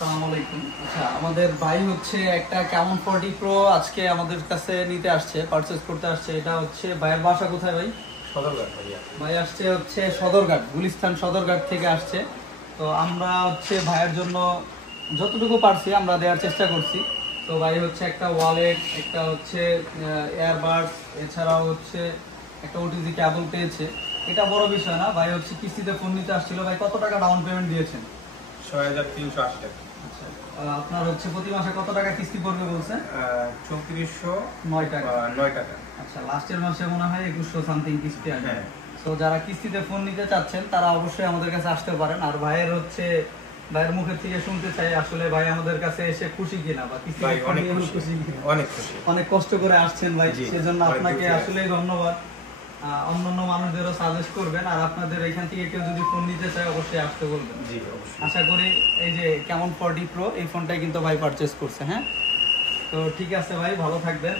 আসসালামু আলাইকুম। আচ্ছা, আমাদের ভাই হচ্ছে একটা ক্যামন 40 প্রো আজকে আমাদের কাছে নিতে আসছে, পারচেজ করতে আসছে। এটা হচ্ছে ভাইয়ের বাসা কোথায় ভাই? সদরঘাট ভাইয়া। ভাই আসছে হচ্ছে সদরঘাট, গুলিস্তান সদরঘাট থেকে আসছে। তো আমরা হচ্ছে ভাইয়ের জন্য যতটুকু পারছি আমরা দেওয়ার চেষ্টা করছি। তো ভাই হচ্ছে একটা ওয়ালেট, একটা হচ্ছে এয়ারবাডস, এছাড়াও হচ্ছে একটা ওটিজি কেবল পেয়েছে। এটা বড় বিষয় না, ভাই হচ্ছে কিস্তিতে ফোন নিতে আসছিল। ভাই কত টাকা ডাউন পেমেন্ট দিয়েছেন? ৬,৩৮০ টাকা। আচ্ছা, আপনার হচ্ছে প্রতি মাসে কত টাকা কিস্তি পড়বে বলছে? ৩৪০৯ টাকা। ৯ টাকা। আচ্ছা, লাস্টের মাসে মনে হয় 2100 সামথিং কিস্তি আসবে। হ্যাঁ। তো যারা কিস্তিতে ফোন নিতে চাচ্ছেন তারা অবশ্যই আমাদের কাছে আসতে পারেন। আর ভাইয়ের মুখের থেকে শুনতে চাই আসলে ভাই আমাদের কাছে এসে খুশি কিনা, বা কিস্তিতে ভাই ফোন অনেক নিয়ে খুশি, খুশি কিনা। অনেক খুশি। অনেক কষ্ট করে আসছেন ভাই, জি, সেজন্য ভাই আপনাকে বুঝতে আসলেই ধন্যবাদ। অন্যান্য মানুষদেরও সাজেস্ট করবেন, আর আপনাদের এখান থেকে কেউ যদি ফোন নিতে চায় অবশ্যই আসতে বলবেন। জি, অবশ্যই। আশা করি এই যে ক্যামন 40 প্রো এই ফোনটাই কিন্তু ভাই পারচেজ করছে। হ্যাঁ, তো ঠিক আছে ভাই, ভালো থাকবেন।